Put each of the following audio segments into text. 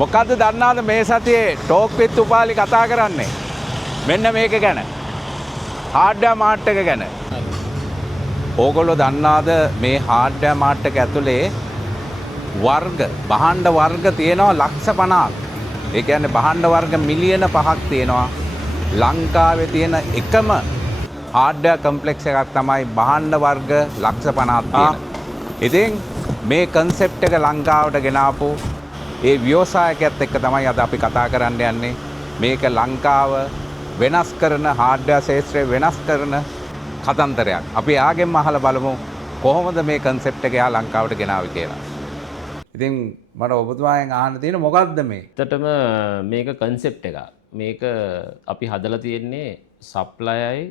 මොකද්ද දන්නවද මේ සතියේ ටෝක් විත් උපාලි කතා කරන්නේ? මෙන්න මේක ගැන. හાર્ඩ්වෙයාර් මාර්ට් එක ගැන. ඕගොල්ලෝ දන්නවද මේ හાર્ඩ්වෙයාර් මාර්ට් එක ඇතුලේ වර්ග භාණ්ඩ වර්ග තියෙනවා ලක්ෂ 50ක්. ඒ කියන්නේ භාණ්ඩ වර්ග මිලියන 5ක් තියෙනවා. ලංකාවේ තියෙන එකම හાર્ඩ්වෙයාර් කම්ප්ලෙක්ස් එකක් තමයි භාණ්ඩ වර්ග ලක්ෂ 50ක් තියෙන. ඉතින් මේ කන්සෙප්ට් එක ලංකාවට ගෙනාපු ඒ ව්‍යවසායකයත් එක්ක තමයි අද අපි කතා කරන්න යන්නේ. මේක ලංකාව වෙනස් කරන හાર્ඩ්වෙයාර් ශාස්ත්‍රය වෙනස් කරන කතන්දරයක්. අපි ආගෙම අහලා බලමු කොහොමද මේ කන්සෙප්ට් එක යා ලංකාවට ගෙනාවේ කියලා. ඉතින් මට ඔබතුමාගෙන් අහන්න තියෙන මොකක්ද මේ? ඇත්තටම මේක කන්සෙප්ට් එකක්. මේක අපි හදලා තියෙන්නේ සප්ලයයි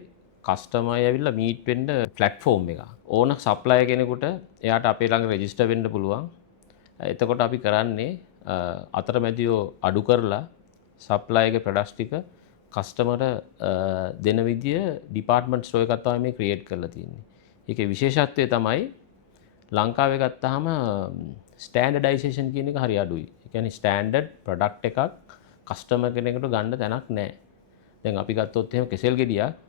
කස්ටමර්යි ඇවිල්ලා මීට් වෙන්න ප්ලැට්ෆෝම් එක. ඕන සප්ලයර් කෙනෙකුට එයාට අපේ ළඟ රෙජිස්ටර් වෙන්න පුළුවන්. එතකොට අපි කරන්නේ අතරමැදියෝ අඩු කරලා සප්ලයර්ගේ ප්‍රොඩක්ට්ස් ටික කස්ටමර්ට දෙන විදිය ඩිපාර්ට්මන්ට් ස්ටෝර් එකක් තමයි මේ ක්‍රියේට් කරලා තියෙන්නේ. ඒකේ විශේෂත්වය තමයි ලංකාවේ ගත්තාම ස්ටෑන්ඩඩයිසේෂන් කියන එක හරි අඩුයි. ඒ කියන්නේ ස්ටෑන්ඩඩ් ප්‍රොඩක්ට් එකක් කස්ටමර් කෙනෙකුට ගන්න තැනක් නැහැ. දැන් අපි ගත්තොත් එහෙම කෙසෙල් ගෙඩියක්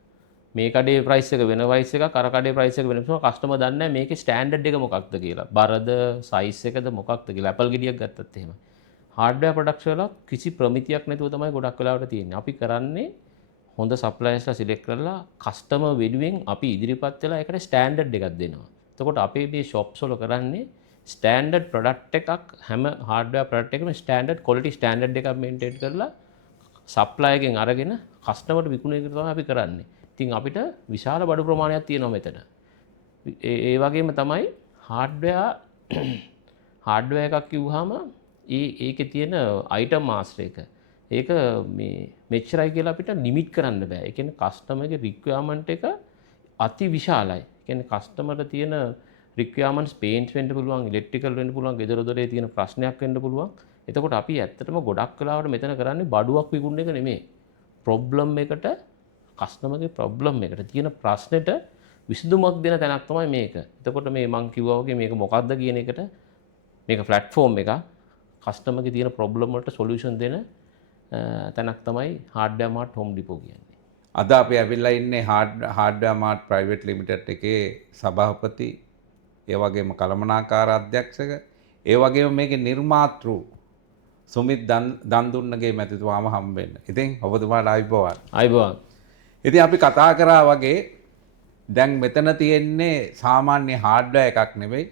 මේ කඩේ ප්‍රයිස් එක වෙන ප්‍රයිස් එකක් අර කඩේ ප්‍රයිස් එක වෙන නිසා කස්ටමර් දන්නේ නැහැ මේකේ ස්ටෑන්ඩඩ් එක මොකක්ද කියලා. බරද සයිස් එකද මොකක්ද කියලා. ඇපල් ගෙඩියක් ගත්තත් එහෙම. හાર્ඩ්වෙයාර් ප්‍රොඩක්ට්ස් වල කිසි ප්‍රමිතියක් නැතුව තමයි ගොඩක් වෙලාවට තියෙන්නේ. අපි කරන්නේ හොඳ සප්ලයර්ස්ලා සිලෙක්ට් කරලා කස්ටමර් වෙනුවෙන් අපි ඉදිරිපත් වෙලා ඒකට ස්ටෑන්ඩඩ් එකක් දෙනවා. එතකොට අපේ මේ shops වල කරන්නේ ස්ටෑන්ඩඩ් ප්‍රොඩක්ට් එකක් හැම හાર્ඩ්වෙයාර් ප්‍රොඩක්ට් එකකම ස්ටෑන්ඩඩ් ක්වොලිටි ස්ටෑන්ඩඩ් එකක් මේන්ටේන් කරලා සප්ලයර්ගෙන් අරගෙන කස්ටමර්ට විකුණන එක තමයි අපි කරන්නේ. ඉතින් අපිට විශාල බඩු ප්‍රමාණයක් තියෙනවා මෙතන. ඒ වගේම තමයි හાર્ඩ්වෙයාර් එකක් කිව්වහම ඒකේ තියෙන අයිටම් මාස්ටර් එක. ඒක මේ මෙච්චරයි කියලා අපිට ලිමිට් කරන්න බෑ. ඒ කියන්නේ කස්ටමර්ගේ රික්වයර්මන්ට් එක අති විශාලයි. ඒ කියන්නේ කස්ටමර්ට තියෙන රික්වයර්මන්ට්ස් පේන්ට් වෙන්න පුළුවන්, ඉලෙක්ට්‍රිකල් වෙන්න පුළුවන්, ගෙදර දොරේ තියෙන ප්‍රශ්නයක් වෙන්න පුළුවන්. එතකොට අපි ඇත්තටම ගොඩක් වෙලාවට මෙතන කරන්නේ බඩුවක් විකුණන එක නෙමෙයි. ප්‍රොබ්ලම් එකට කස්ටමර්ගේ ප්‍රොබ්ලම් එකට තියෙන ප්‍රශ්නෙට විසඳුමක් දෙන තැනක් තමයි මේක. එතකොට මේ මං කිව්වා වගේ මේක මොකක්ද කියන එකට මේක ප්ලැට්ෆෝම් එකක්. කස්ටමර්ගේ තියෙන ප්‍රොබ්ලම් වලට සොලියුෂන් දෙන තැනක් තමයි හાર્ඩ්වෙයාර් මාර්ට් හෝම් ඩිපෝ කියන්නේ. අද අපි ඇවිල්ලා ඉන්නේ හાર્ඩ්වෙයාර් මාර්ට් ප්‍රයිවට් ලිමිටඩ් එකේ සභාපති, ඒ වගේම කළමනාකාර අධ්‍යක්ෂක, ඒ වගේම මේකේ නිර්මාතෘ සුමිත් දන්දුන්නගේ මැතිතුමාම හම්බෙන්න. ඉතින් ඔබතුමාට ආයිබෝවන්. ආයිබෝවන්. ඉතින් අපි කතා කරා වගේ දැන් මෙතන තියෙන්නේ සාමාන්‍ය හાર્ඩ්වෙයාර් එකක් නෙවෙයි.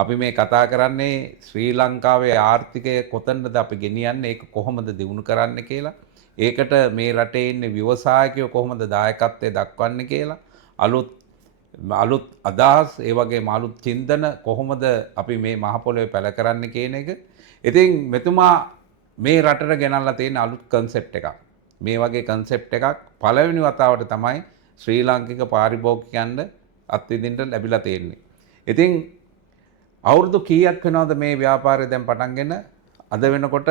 අපි මේ කතා කරන්නේ ශ්‍රී ලංකාවේ ආර්ථිකය කොතනද අපි ගෙනියන්නේ, ඒක කොහොමද දියුණු කරන්නේ කියලා. ඒකට මේ රටේ ඉන්න ව්‍යවසායකයෝ කොහොමද දායකත්වයේ දක්වන්නේ කියලා. අලුත් අදහස්, ඒ වගේම අලුත් චින්තන කොහොමද අපි මේ මහ පොළොවේ පැල කරන්නේ කියන එක. ඉතින් මෙතුමා මේ රටට ගෙනල්ලා තියෙන අලුත් කන්සෙප්ට් එකක්. මේ වගේ කන්සෙප්ට් එකක් පළවෙනි වතාවට තමයි ශ්‍රී ලාංකික පාරිභෝගිකයන්ට අත්විඳින්න ලැබිලා තියෙන්නේ. ඉතින් අවුරුදු කීයක් වෙනවද මේ ව්‍යාපාරය දැන් පටන්ගෙන අද වෙනකොට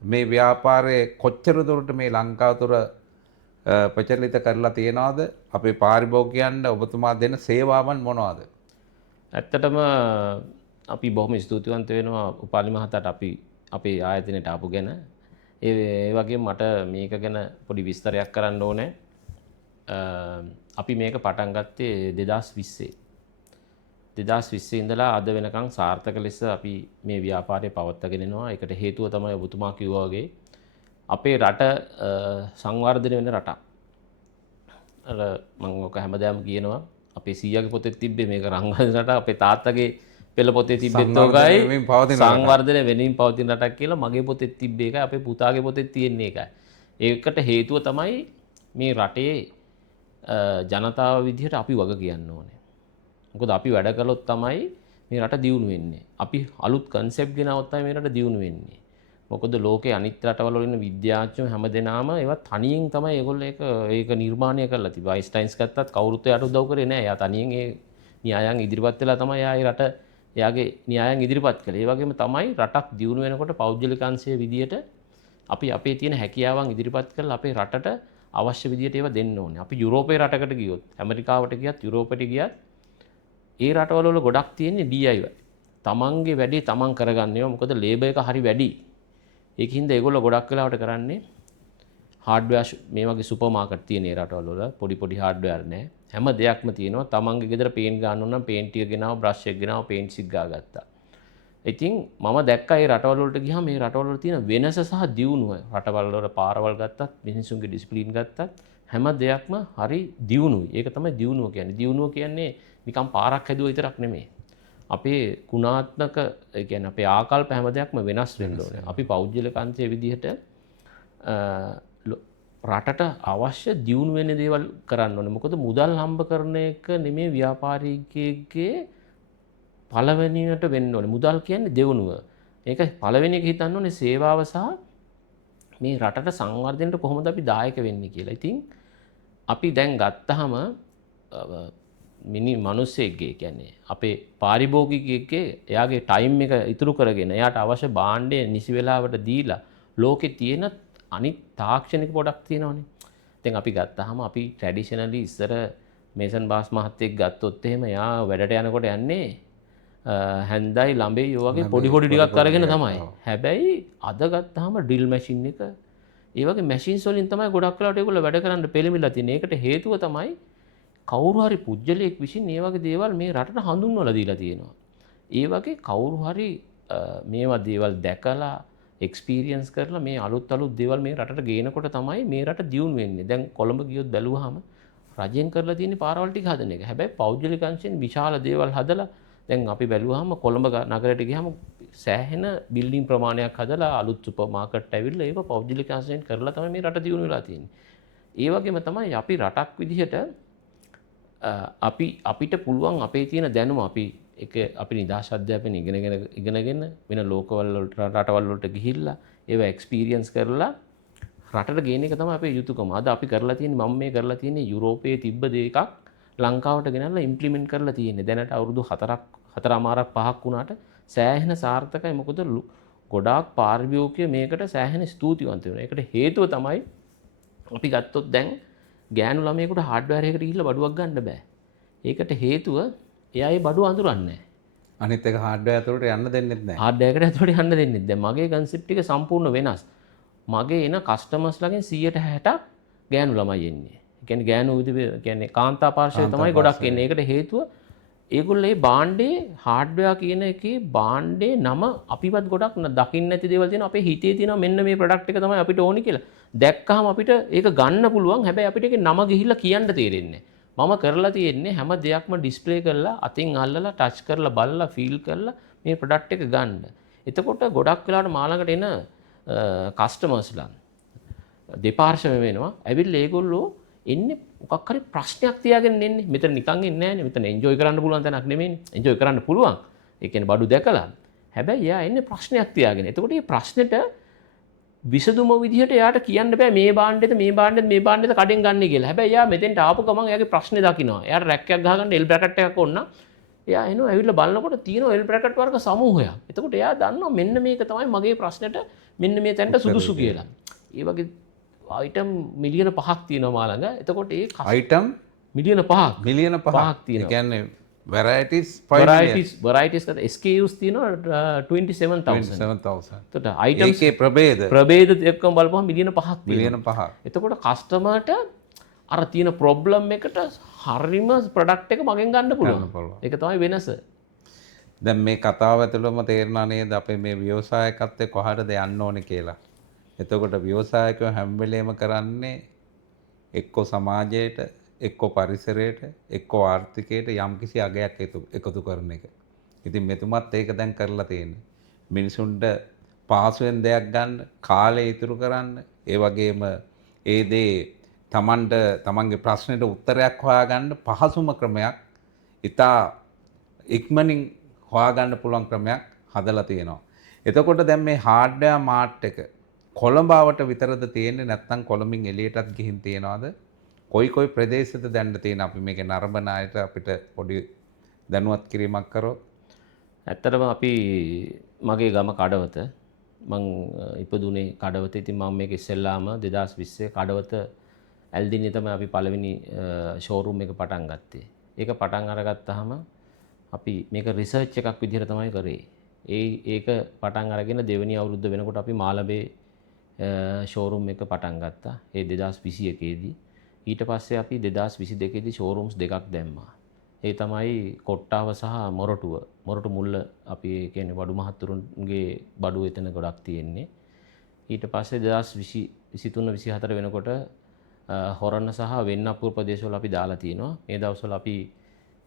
මේ ව්‍යාපාරයේ කොච්චර දුරට මේ ලංකාව තුර ප්‍රචලිත කරලා තියෙනවද? අපේ පාරිභෝගිකයන්ට ඔබතුමා දෙන සේවාවන් මොනවද? ඇත්තටම අපි බොහොම ස්තුතිවන්ත වෙනවා උපාලි මහතාට අපි අපේ ආයතනයට ආපු ගැන. ඒ වගේම මට මේක ගැන පොඩි විස්තරයක් කරන්න ඕනේ. අපි මේක පටන් ගත්තේ 2020. 2020 ඉඳලා අද වෙනකන් සාර්ථක ලෙස අපි මේ ව්‍යාපාරය පවත්වාගෙන යනවා. ඒකට හේතුව තමයි ඔබතුමා කිව්වා වගේ අපේ රට සංවර්ධනය වෙන රටක්. අර මම ඔක හැමදාම කියනවා අපේ සීයාගේ පොතේ තිබ්බේ මේක රංගන රට, අපේ තාත්තගේ පෙළ පොතේ තිබ්බෙත් ඔකයි සංවර්ධනය වෙනින් පවතින රටක් කියලා මගේ පොතේ තිබ්බේ එකයි, අපේ පුතාගේ පොතේ තියෙන්නේ එකයි. ඒකට හේතුව තමයි මේ රටේ ජනතාව විදිහට අපි වග කියන්න ඕනේ. මොකද අපි වැඩ කළොත් තමයි මේ රට දියුණු වෙන්නේ. අපි අලුත් කන්සෙප්ට් ගෙනාවොත් තමයි මේ රට දියුණු වෙන්නේ. මොකද ලෝකේ අනිත් රටවල ඉන්න විද්‍යාඥයෝ හැමදෙනාම ඒවා තනියෙන් තමයි ඒගොල්ලෝ ඒක නිර්මාණය කරලා තිබ්බා. අයින්ස්ටයින්ස් ගත්තත් කවුරුත් එයාට උදව් කරේ නැහැ. එයා තනියෙන් ඒ න්‍යායන් ඉදිරිපත් වෙලා තමයි එයා ඒ රට එයාගේ න්‍යායන් ඉදිරිපත් කළේ. ඒ වගේම තමයි රටක් දියුණු වෙනකොට පෞද්ගලික අංශයේ විදියට අපි අපේ තියෙන හැකියාවන් ඉදිරිපත් කරලා අපේ රටට අවශ්‍ය විදියට ඒවා දෙන්න ඕනේ. අපි යුරෝපේ රටකට ගියොත්, ඇමරිකාවට ගියත්, යුරෝපෙට ගියත් ඒ රටවල වල ගොඩක් තියෙන්නේ DIY. තමන්ගේ වැඩේ තමන් කරගන්න ඒවා. මොකද ලේබර් එක හරි වැඩි. ඒකින්ද ඒගොල්ලෝ ගොඩක් වෙලාවට කරන්නේ හાર્ඩ්වෙයාර් මේ වගේ සුපර් මාකට් තියෙන ඒ රටවල වල පොඩි පොඩි හાર્ඩ්වෙයාර් නෑ. හැම දෙයක්ම තියෙනවා. තමන්ගේ ගෙදර පේන්ට් ගන්න ඕන නම් පේන්ට් ටික ගෙනාව, බ්‍රෂ් එක ගෙනාව, පේන්ට් සික් ගාගත්තා. ඉතින් මම දැක්කා මේ රටවල් වලට ගියාම මේ රටවල් වල තියෙන වෙනස සහ දියුණුව. රටවල් වල පාරවල් ගත්තත්, මිනිසුන්ගේ ඩිසිප්ලින් ගත්තත් හැම දෙයක්ම හරි දියුණුයි. ඒක තමයි දියුණුව කියන්නේ. දියුණුව කියන්නේ නිකන් පාරක් හැදුවා විතරක් නෙමෙයි. අපේ ගුණාත්මක ඒ කියන්නේ අපේ ආකල්ප හැම දෙයක්ම වෙනස් වෙන්න ඕනේ. අපි පෞද්ගලික අංශයේ විදිහට රටට අවශ්‍ය දියුණු වෙන දේවල් කරන්න ඕනේ. මොකද මුදල් හම්බ කරන එක නෙමෙයි ව්‍යාපාරිකයෙක්ගේ පළවෙනියට වෙන්න ඕනේ. මුදල් කියන්නේ දෙවනුව. ඒක පළවෙනි එක හිතන්න ඕනේ සේවාව සහ මේ රටට සංවර්ධනයට කොහොමද අපි දායක වෙන්නේ කියලා. ඉතින් අපි දැන් ගත්තාම මිනිස්සෙක්ගේ කියන්නේ අපේ පාරිභෝගිකයෙක්ගේ එයාගේ ටයිම් එක ඉතුරු කරගෙන එයාට අවශ්‍ය භාණ්ඩය නිසි වෙලාවට දීලා ලෝකේ තියෙන අනිත් තාක්ෂණික පොඩක් තියෙනවනේ. දැන් අපි ගත්තාම අපි ට්‍රැඩිෂනලි ඉස්සර මේසන් බාස් මහත්තයෙක් ගත්තොත් එහෙම එයා වැඩට යනකොට යන්නේ හැන්දයි ළඹේ ඔය වගේ පොඩි පොඩි ටිකක් අරගෙන තමයි. හැබැයි අද ගත්තාම ඩ්‍රිල් මැෂින් එක ඒ වගේ මැෂින්ස් වලින් තමයි ගොඩක් වෙලාවට ඒගොල්ලෝ වැඩ කරන්න පෙළඹිලා තියෙන්නේ. ඒකට හේතුව තමයි කවුරු හරි පුජ්‍යලයක් විසින් මේ වගේ දේවල් මේ රටට හඳුන්වලා දීලා තියෙනවා. ඒ වගේ කවුරු හරි මේවා දේවල් දැකලා එක්ස්පීරියන්ස් කරලා මේ අලුත් දේවල් මේ රටට ගේනකොට තමයි මේ රට දියුණු වෙන්නේ. දැන් කොළඹ ගියොත් බැලුවාම රජෙන් කරලා තියෙන පාරවල් ටික හදන එක. හැබැයි පෞද්ගලික අංශයෙන් විශාල දේවල් හදලා දැන් අපි බැලුවාම කොළඹ නගරයට ගියාම සෑහෙන බිල්ඩින් ප්‍රමාණයක් හදලා අලුත් සුපර් මාකට් ඇවිල්ලා ඒක පෞද්ගලික අංශයෙන් කරලා තමයි මේ රට දියුණු වෙලා තියෙන්නේ. ඒ වගේම තමයි අපි රටක් විදිහට අපිට පුළුවන් අපේ තියෙන දැනුම අපි නිදහස් අධ්‍යාපනය ඉගෙනගෙන වෙන ලෝකවල රටවල් වලට ගිහිල්ලා ඒවා එක්ස්පීරියන්ස් කරලා රටට ගේන එක තමයි අපේ යුතුයකම. අද අපි කරලා තියෙන්නේ මම මේ කරලා තියෙන්නේ යුරෝපයේ තිබ්බ දෙයක් ලංකාවට ගෙනල්ලා ඉම්ප්ලිමන්ට් කරලා තියෙන්නේ. දැනට අවුරුදු 4මාරක් 5ක් වුණාට සෑහෙන සාර්ථකයි. මොකද ගොඩාක් පාරිභෝගිකයෝ මේකට සෑහෙන ස්තුතිවන්ත වෙනවා. ඒකට හේතුව තමයි අපි ගත්තොත් දැන් ගෑනු ළමයෙකුට හાર્ඩ්වෙයාර් එකකට ගිහිල්ලා බඩුවක් ගන්න බෑ. ඒකට හේතුව එයා ඒ බඩුව අඳුරන්නේ නැහැ. අනිත් එක හાર્ඩ්වෙයාර් ඇතුළට යන්න දෙන්නෙත් නැහැ. හાર્ඩ්වෙයාර් එකට ඇතුළට යන්න දෙන්නෙත් නැහැ. මගේ කන්සෙප්ට් එක සම්පූර්ණ වෙනස්. මගේ එන කස්ටමර්ස් ළගෙන් 160ක් ගෑනු ළමයි එන්නේ. ඒ කියන්නේ ගෑනු කියන්නේ කාන්තා පාර්ශවය තමයි ගොඩක් එන්නේ. ඒකට හේතුව ඒගොල්ලෝ මේ භාණ්ඩේ හાર્ඩ්වෙයාර් කියන එකේ භාණ්ඩේ නම අපිවත් ගොඩක් දකින්න නැති දේවල් තියෙනවා. අපේ හිතේ තියෙනවා මෙන්න මේ ප්‍රොඩක්ට් එක තමයි අපිට ඕනි කියලා. දැක්කහම අපිට ඒක ගන්න පුළුවන්. හැබැයි අපිට ඒකේ නම ගිහිල්ලා කියන්න තේරෙන්නේ නැහැ. මම කරලා තියෙන්නේ හැම දෙයක්ම ඩිස්ප්ලේ කරලා අතින් අල්ලලා ටච් කරලා බලලා ෆීල් කරලා මේ ප්‍රොඩක්ට් එක ගන්න. එතකොට ගොඩක් වෙලාවට මා ළඟට එන කස්ටමර්ස්ලා දෙපාර්ශ්වම වෙනවා. ඇවිල්ලා ඒගොල්ලෝ එන්නේ මොකක් හරි ප්‍රශ්නයක් තියාගෙන එන්නේ. මෙතන නිකන් එන්නේ නැහැනේ. මෙතන එන්ජොයි කරන්න පුළුවන් තැනක් නෙමෙයිනේ. එන්ජොයි කරන්න පුළුවන්. ඒ කියන්නේ බඩු දැකලා. හැබැයි එයා එන්නේ ප්‍රශ්නයක් තියාගෙන. එතකොට මේ ප්‍රශ්නෙට විසඳුම විදිහට එයාට කියන්න බෑ මේ භාණ්ඩෙද කඩෙන් ගන්න කියලා. හැබැයි එයා මෙතෙන්ට ආපු ගමන් එයාගේ ප්‍රශ්නේ දකිනවා. එයාට රැක් එකක් ගහගන්න එල් බ්‍රැකට් එකක් ඕන නම් එයා එනවා ඇවිල්ලා බලනකොට තියෙන එල් බ්‍රැකට් වර්ග සමූහයක්. එතකොට එයා දන්නවා මෙන්න මේක තමයි මගේ ප්‍රශ්නෙට මෙන්න මේ තැනට සුදුසු කියලා. ඒ වගේ අයිටම් මිලියන 5ක් තියෙනවා මා ළඟ. එතකොට ඒ අයිටම් මිලියන 5ක් තියෙනවා. ඒ කියන්නේ varieties SKUs තියෙනවා 27000. එතකොට items ඒකේ ප්‍රභේද එක්කම බලපුවම මිලියන 5ක් තියෙනවා. එතකොට කස්ටමර්ට අර තියෙන ප්‍රොබ්ලම් එකට හරිම ප්‍රොඩක්ට් එක මගෙන් ගන්න පුළුවන්. ඒක තමයි වෙනස. දැන් මේ කතාව ඇතුළම තේරෙනා නේද අපේ මේ ව්‍යවසායකත්වයේ කොහටද යන්න ඕනේ කියලා. එතකොට ව්‍යවසායකයෝ හැම වෙලේම කරන්නේ එක්ක සමාජයට, එක්ක පරිසරයට, එක්ක ආර්ථිකයට යම්කිසි අගයක් එකතු කරන එක. ඉතින් මෙතුමත් ඒක දැන් කරලා තියෙන්නේ. මිනිසුන්ට පාසුවෙන් දෙයක් ගන්න, කාලය ඉතුරු කරන්න, ඒ වගේම ඒ දේ තමන්ගේ ප්‍රශ්නෙට උත්තරයක් හොයාගන්න පහසුම ක්‍රමයක්, ඉතා ඉක්මනින් හොයාගන්න පුළුවන් ක්‍රමයක් හදලා තියෙනවා. එතකොට දැන් මේ හાર્ඩ්වෙයාර් මාර්ට් එක කොළඹවට විතරද තියෙන්නේ නැත්නම් කොළඹින් එළියටත් ගිහින් තියනවද? කොයි ප්‍රදේශෙද දැන්න තියෙන අපි මේක නරඹන අයට අපිට පොඩි දැනුවත් කිරීමක් කරොත්? ඇත්තටම අපි මගේ ගම කඩවත මං ඉපදුනේ කඩවත. ඉතින් මම මේක ඉස්සෙල්ලාම 2020 කඩවත ඇල්දින්නේ තමයි අපි පළවෙනි ෂෝරූම් එක පටන් ගත්තේ. ඒක පටන් අරගත්තාම අපි මේක රිසර්ච් එකක් විදිහට තමයි කරේ. ඒක පටන් අරගෙන දෙවෙනි අවුරුද්ද වෙනකොට අපි මාලබේ ෂෝරූම් එක පටන් ගත්තා. ඒ 2021 දී. ඊට පස්සේ අපි 2022 දී ෂෝරූම්ස් දෙකක් දැම්මා. ඒ තමයි කොට්ටාව සහ මොරටුව. මොරටු මුල්ල අපි කියන්නේ වඩු මහත්තුරුන්ගේ බඩු එතන ගොඩක් තියෙන්නේ. ඊට පස්සේ 2023 24 වෙනකොට හොරණ සහ වෙන්නපුර ප්‍රදේශවල අපි දාලා තියෙනවා. මේ දවස්වල අපි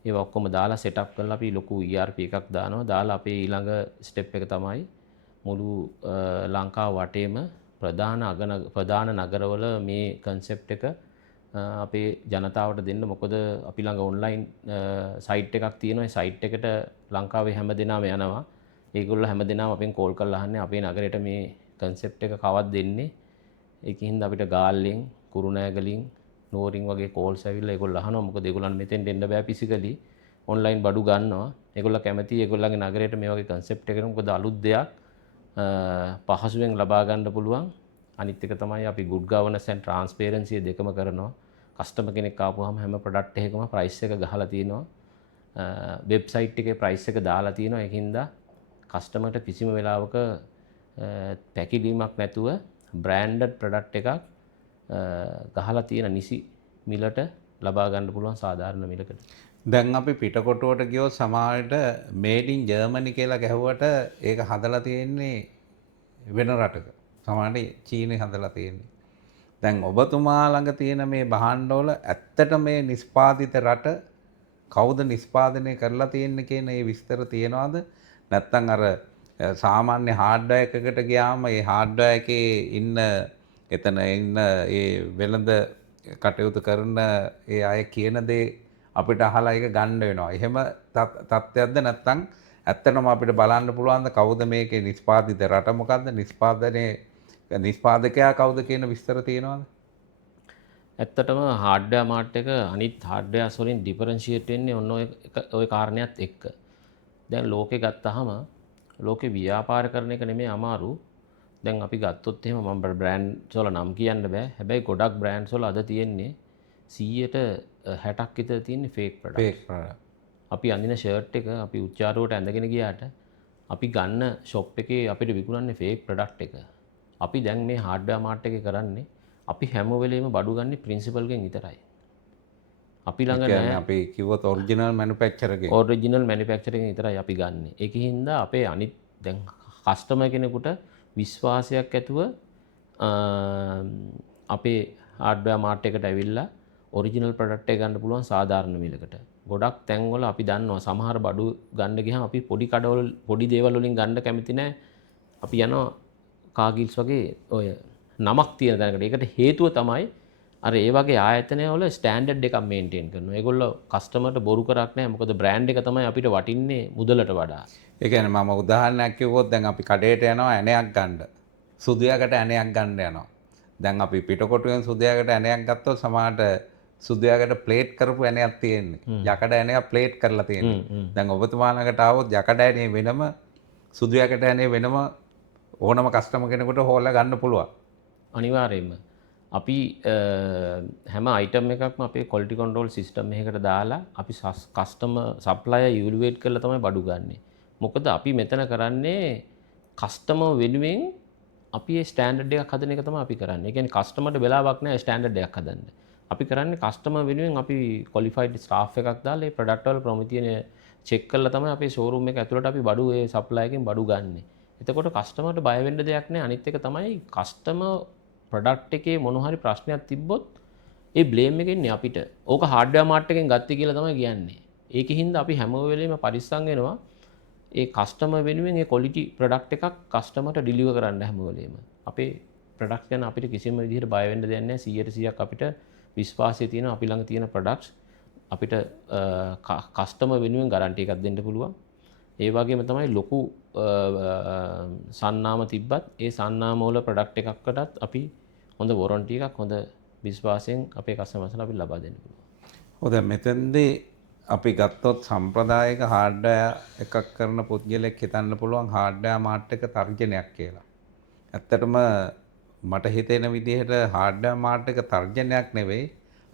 ඒවා ඔක්කොම දාලා සෙටප් කරලා අපි ලොකු ERP එකක් දානවා. දාලා අපේ ඊළඟ ස්ටෙප් එක තමයි මුළු ලංකාව වටේම ප්‍රධාන නගරවල මේ කන්සෙප්ට් එක අපේ ජනතාවට දෙන්න. මොකද අපි ළඟ ඔන්ලයින් සයිට් එකක් තියෙනවා. ඒ සයිට් එකට ලංකාවේ හැම දෙනාම යනවා. ඒගොල්ලෝ හැම දෙනාම අපෙන් කෝල් කරලා අහන්නේ අපේ නගරයට මේ කන්සෙප්ට් එක කවද්ද දෙන්නේ. ඒකින්ද අපිට ගාල්ලෙන් කුරුණෑගලින් නෝරින් වගේ කෝල්ස් ඇවිල්ලා ඒගොල්ලෝ අහනවා. මොකද ඒගොල්ලන් මෙතෙන්ට එන්න බෑ ෆිසිකලි. ඔන්ලයින් බඩු ගන්නවා. ඒගොල්ලෝ කැමති ඒගොල්ලන්ගේ නගරයට මේ වගේ කන්සෙප්ට් එකකට. මොකද අලුත් දෙයක් පහසුවෙන් ලබා ගන්න පුළුවන්. අනිත් එක තමයි අපි good governance and transparency දෙකම කරනවා. කස්ටමර් කෙනෙක් ආපුවාම හැම ප්‍රොඩක්ට් එකකම ප්‍රයිස් එක ගහලා තියෙනවා. වෙබ්සයිට් එකේ ප්‍රයිස් එක දාලා තියෙනවා. ඒකින්ද කස්ටමර්ට කිසිම වෙලාවක පැකිලීමක් නැතුව බ්‍රෑන්ඩඩ් ප්‍රොඩක්ට් එකක් ගහලා තියෙන නිසි මිලට ලබා ගන්න පුළුවන් සාධාරණ මිලකට. දැන් අපි පිටකොටුවට ගියොත් සමහරවිට මේඩ් ඉන් ජර්මනි කියලා ගැහුවට ඒක හදලා තියෙන්නේ වෙන රටක. සමහරවිට චීනේ හදලා තියෙන්නේ. දැන් ඔබතුමා ළඟ තියෙන මේ භාණ්ඩවල ඇත්තට මේ නිෂ්පාදිත රට කවුද නිෂ්පාදනය කරලා තියෙන්නේ කියන මේ විස්තර තියනවාද? නැත්නම් අර සාමාන්‍ය හાર્ඩ්වෙයාර් එකකට ගියාම ඒ හાર્ඩ්වෙයාර් එකේ එතන ඉන්න ඒ වෙළඳ කටයුතු කරන ඒ අය කියන දේ අපිට අහලා ඒක ගන්න වෙනවා. එහෙම තත්ත්වයක්ද? නැත්නම් ඇත්තටම අපිට බලන්න පුළුවන්ද කවුද මේකේ නිෂ්පාදිත රට මොකද්ද? නිෂ්පාදකයා කවුද කියන විස්තර තියෙනවද? ඇත්තටම හાર્ඩ්වෙයාර් මාර්ට් එක අනිත් හાર્ඩ්වෙයාර්ස් වලින් ඩිෆරන්ෂিয়েට් වෙන්නේ ඔන්න ඔය කාරණයක් එක්ක. දැන් ලෝකේ ගත්තාම ලෝකේ ව්‍යාපාර කරන එක නෙමෙයි අමාරු. දැන් අපි ගත්තොත් එහෙම මම බ්‍රෑන්ඩ්ස් වල නම් කියන්න බෑ. හැබැයි ගොඩක් බ්‍රෑන්ඩ්ස් වල අද තියෙන්නේ 60ක් විතර තියෙන්නේ ෆේක් ප්‍රොඩක්ට්ස්. අපි අඳින ෂර්ට් එක අපි උච්චාරුවට ඇඳගෙන ගියාට අපි ගන්න ෂොප් එකේ අපිට විකුණන්නේ ෆේක් ප්‍රොඩක්ට් එක. අපි දැන් මේ හાર્ඩ්වෙයාර් මාර්ට් එකේ කරන්නේ අපි හැම වෙලෙම බඩු ගන්න ප්‍රින්සිපල් ගෙන් විතරයි. අපි ළඟ නෑ අපි කිව්වොත් ඔරිජිනල් මැනුෆැක්චරර් ගෙන්. ඔරිජිනල් මැනුෆැක්චරර් ගෙන් විතරයි අපි ගන්නෙ. ඒකින්ද අපේ අනිත් දැන් කස්ටමර් කෙනෙකුට විශ්වාසයක් ඇතුව අපේ හાર્ඩ්වෙයාර් මාර්ට් එකට ඇවිල්ලා ඔරිජිනල් ප්‍රොඩක්ට් එක ගන්න පුළුවන් සාධාරණ මිලකට. ගොඩක් තැන්වල අපි දන්නවා සමහර බඩු ගන්න ගියාම අපි පොඩි කඩවල පොඩි දේවල් වලින් ගන්න කැමති නෑ. අපි යනවා කාගිල්ස් වගේ ඔය නමක් තියෙන තැනකට. ඒකට හේතුව තමයි අර ඒ වගේ ආයතනවල ස්ටෑන්ඩඩ් එකක් මේන්ටේන් කරනවා. ඒගොල්ලෝ කස්ටමර්ට බොරු කරක් නැහැ. මොකද බ්‍රෑන්ඩ් එක තමයි අපිට වටින්නේ මුදලට වඩා. ඒ කියන්නේ මම උදාහරණයක් කිව්වොත් දැන් අපි කඩේට යනවා ඇණයක් ගන්න. සුදුයකට ඇණයක් ගන්න යනවා. දැන් අපි පිටකොටුවෙන් සුදුයකට ඇණයක් ගත්තොත් සමහරට සුදුයකට ප්ලේට් කරපු ඇණයක් තියෙන්නේ. යකඩ ඇණයක් ප්ලේට් කරලා තියෙන්නේ. දැන් ඔබතුමා ළඟට ආවොත් යකඩ ඇණේ වෙනම සුදුයකට ඇණේ වෙනම ඕනම කස්ටමර් කෙනෙකුට හොයලා ගන්න පුළුවන්. අනිවාර්යයෙන්ම අපි හැම අයිටම් එකක්ම අපේ ක්වොලිටි කන්ට්‍රෝල් සිස්ටම් එකකට දාලා අපි කස්ටමර් සප්ලයර් ඉවලුවේට් කරලා තමයි බඩු ගන්නෙ. මොකද අපි මෙතන කරන්නේ කස්ටමර් වෙනුවෙන් අපි ඒ ස්ටෑන්ඩඩ් එකක් හදන එක තමයි අපි කරන්නේ. ඒ කියන්නේ කස්ටමර්ට වෙලාවක් නැහැ ස්ටෑන්ඩඩ් එකක් හදන්න. අපි කරන්නේ කස්ටමර් වෙනුවෙන් අපි ක්වොලිෆයිඩ් ස්ටාෆ් එකක් දාලා ඒ ප්‍රොඩක්ට් වල ප්‍රොමිතියන චෙක් කරලා තමයි අපේ ෂෝරූම් එක ඇතුළට අපි බඩු ඒ සප්ලයර් එකෙන් බඩු ගන්නෙ. එතකොට කස්ටමර්ට බය වෙන්න දෙයක් නැහැ. අනිත් එක තමයි කස්ටමර් ප්‍රොඩක්ට් එකේ මොන හරි ප්‍රශ්නයක් තිබ්බොත් ඒ බ්ලේම් එක එන්නේ අපිට. ඕක හાર્ඩ්වෙයාර් මාර්ට් එකෙන් ගත්තේ කියලා තමයි කියන්නේ. ඒකෙහිඳ අපි හැම වෙලෙම පරිස්සම් වෙනවා. ඒ කස්ටමර් වෙනුවෙන් ඒ ක්වොලිටි ප්‍රොඩක්ට් එකක් කස්ටමර්ට ඩිලිවර් කරන්න හැම වෙලෙම. අපේ ප්‍රොඩක්ට් ගැන අපිට කිසිම විදිහට බය වෙන්න දෙයක් නැහැ. 100% අපිට විශ්වාසය තියෙනවා අපි ළඟ තියෙන ප්‍රොඩක්ට්ස් අපිට කස්ටමර් වෙනුවෙන් ගාරන්ටි එකක් දෙන්න පුළුවන්. ඒ වගේම තමයි ලොකු සන්නාම තිබ්බත් ඒ සන්නාම වල ප්‍රොඩක්ට් එකකටත් අපි හොඳ වොරන්ටි එකක් හොඳ විශ්වාසයෙන් අපේ කස්ටමර්ස්ලා අපි ලබා දෙන්න පුළුවන්. ඔව් දැන් මෙතෙන්දී අපි ගත්තොත් සම්ප්‍රදායික හાર્ඩ්වෙයාර් එකක් කරන පුද්ගලෙක් හිතන්න පුළුවන් හાર્ඩ්වෙයාර් මාර්ට් එක තර්ජනයක් කියලා. ඇත්තටම මට හිතෙන විදිහට හાર્ඩ්වෙයාර් මාර්ට් එක තර්ජනයක් නෙවෙයි.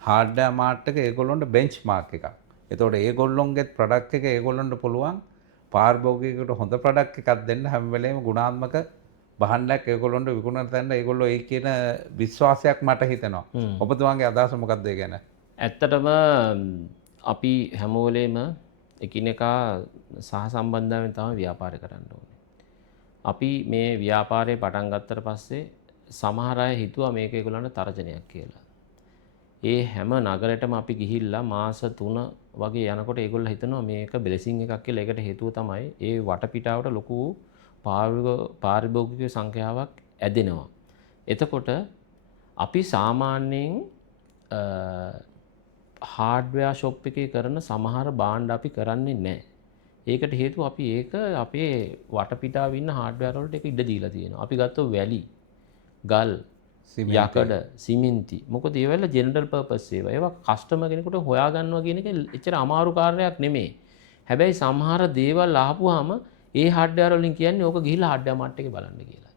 හાર્ඩ්වෙයාර් මාර්ට් එක ඒගොල්ලොන්ට බෙන්ච්මාර්ක් එකක්. එතකොට ඒගොල්ලොන්ගේ ප්‍රොඩක්ට් එක ඒගොල්ලොන්ට පුළුවන් පාරිභෝගිකයට හොඳ ප්‍රොඩක්ට් එකක් දෙන්න හැම වෙලේම ගුණාත්මක භාණ්ඩයක් ඒගොල්ලොන්ට විකුණන තැන ඒගොල්ලෝ ඒ කියන විශ්වාසයක් මට හිතෙනවා. ඔබතුමාගේ අදහස මොකක්ද ඒ ගැන? ඇත්තටම අපි හැමෝලේම එකිනෙකා සහසම්බන්ධයෙන් තමයි ව්‍යාපාර කරන්න ඕනේ. අපි මේ ව්‍යාපාරේ පටන් ගත්තට පස්සේ සමහර අය හිතුවා මේක ඒගොල්ලන්ට තර්ජනයක් කියලා. ඒ හැම නගරයටම අපි ගිහිල්ලා මාස 3 වගේ යනකොට ඒගොල්ලෝ හිතනවා මේක බ්ලෙසිං එකක් කියලා. ඒකට හේතුව තමයි ඒ වටපිටාවට ලොකු පාරිභෝගික සංඛ්‍යාවක් ඇදෙනවා. එතකොට අපි සාමාන්‍යයෙන් හાર્ඩ්වෙයාර් ෂොප් එකේ කරන සමහර භාණ්ඩ අපි කරන්නේ නැහැ. ඒකට හේතුව අපි ඒක අපේ වටපිටාවේ ඉන්න හાર્ඩ්වෙයාර් වලට ඒක ඉඩ දීලා තියෙනවා. අපි ගත්තොත් වැලි, ගල්, යකඩ, සිමෙන්ති. මොකද ඒවල ජෙනරල් පර්පස් ඒවා. ඒවා කස්ටමර් කෙනෙකුට හොයා ගන්නවා කියන එක එච්චර අමාරු කාර්යයක් නෙමෙයි. හැබැයි සමහර දේවල් අහපුවාම ඒ හાર્ඩ්වෙයාර් වලින් කියන්නේ ඕක ගිහිල්ලා හાર્ඩ්වෙයාර් මාර්ට් එකේ බලන්න කියලා.